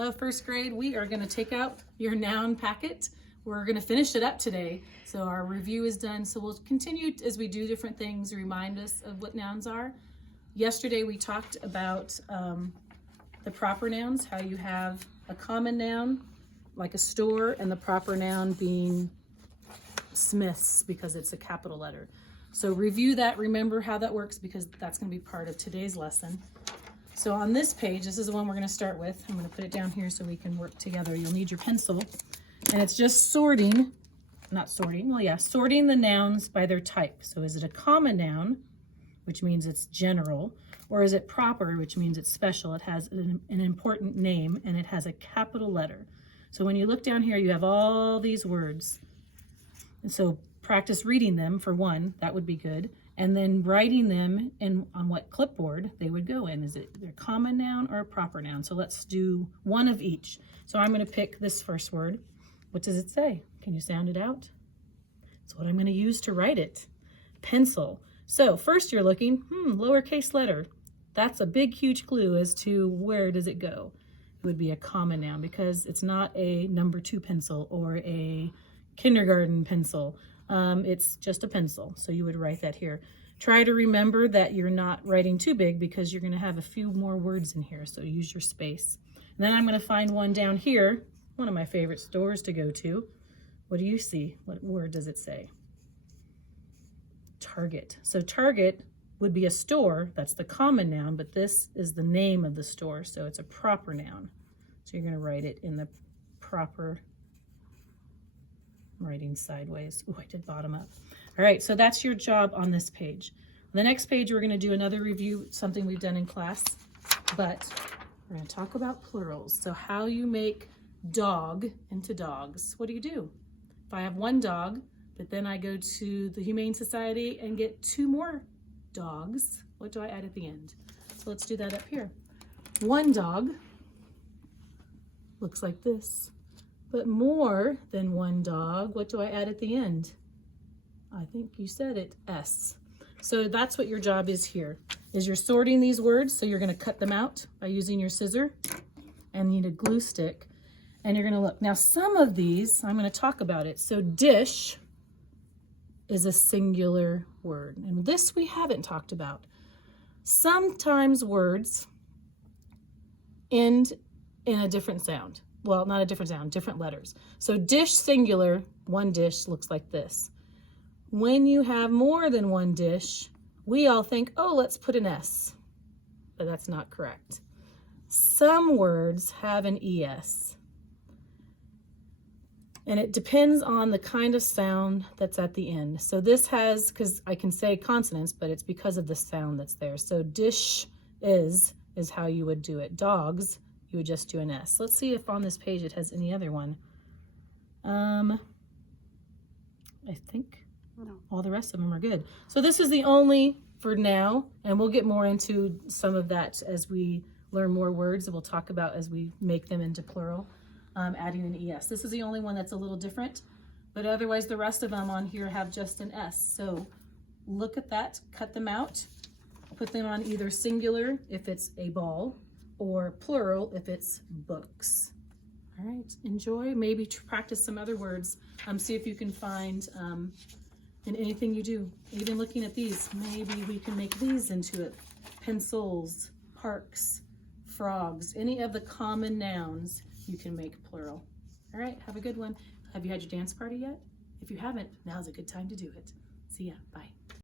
Hello, first grade. We are going to take out your noun packet. We're going to finish it up today. So our review is done. So we'll continue as we do different things, remind us of what nouns are. Yesterday we talked about the proper nouns, how you have a common noun like a store and the proper noun being Smith's because it's a capital letter. So review that, remember how that works because that's going to be part of today's lesson. So on this page, this is the one we're going to start with. I'm going to put it down here so we can work together. You'll need your pencil. And it's just sorting the nouns by their type. So is it a common noun, which means it's general, or is it proper, which means it's special? It has an important name and it has a capital letter. So when you look down here, you have all these words. And so practice reading them for one, that would be good. And then writing them on what clipboard they would go in. Is it a common noun or a proper noun? So let's do one of each. So I'm going to pick this first word. What does it say? Can you sound it out? It's what I'm going to use to write it. Pencil. So first you're looking, lowercase letter. That's a big, huge clue as to where does it go. It would be a common noun because it's not a number 2 pencil or a kindergarten pencil. It's just a pencil, so you would write that here. Try to remember that you're not writing too big because you're going to have a few more words in here, so use your space. And then I'm going to find one down here, one of my favorite stores to go to. What do you see? What word does it say? Target. So Target would be a store, that's the common noun, but this is the name of the store, so it's a proper noun. So you're going to write it in the proper writing sideways. Oh, I did bottom up. All right, so that's your job on this page. On the next page, we're going to do another review, something we've done in class, but we're going to talk about plurals. So how you make dog into dogs. What do you do? If I have one dog, but then I go to the Humane Society and get 2 more dogs, what do I add at the end? So let's do that up here. One dog looks like this. But more than one dog, what do I add at the end? I think you said it, S. So that's what your job is here, is you're sorting these words. So you're going to cut them out by using your scissor and you need a glue stick. And you're going to look. Now some of these, I'm going to talk about it. So dish is a singular word. And this we haven't talked about. Sometimes words end in a different sound. Well, not a different sound, different letters. So dish singular, one dish looks like this. When you have more than one dish, we all think, oh, let's put an S. But that's not correct. Some words have an ES. And it depends on the kind of sound that's at the end. So this has, because I can say consonants, but it's because of the sound that's there. So dish is how you would do it. Dogs, you would just do an S. Let's see if on this page it has any other one. I think all the rest of them are good. So this is the only for now, and we'll get more into some of that as we learn more words that we'll talk about as we make them into plural, adding an ES. This is the only one that's a little different, but otherwise the rest of them on here have just an S. So look at that, cut them out, put them on either singular if it's a ball, or plural if it's books. All right, enjoy. Maybe practice some other words. See if you can find in anything you do. Even looking at these, maybe we can make these into it. Pencils, parks, frogs, any of the common nouns you can make plural. All right, have a good one. Have you had your dance party yet? If you haven't, now's a good time to do it. See ya, bye.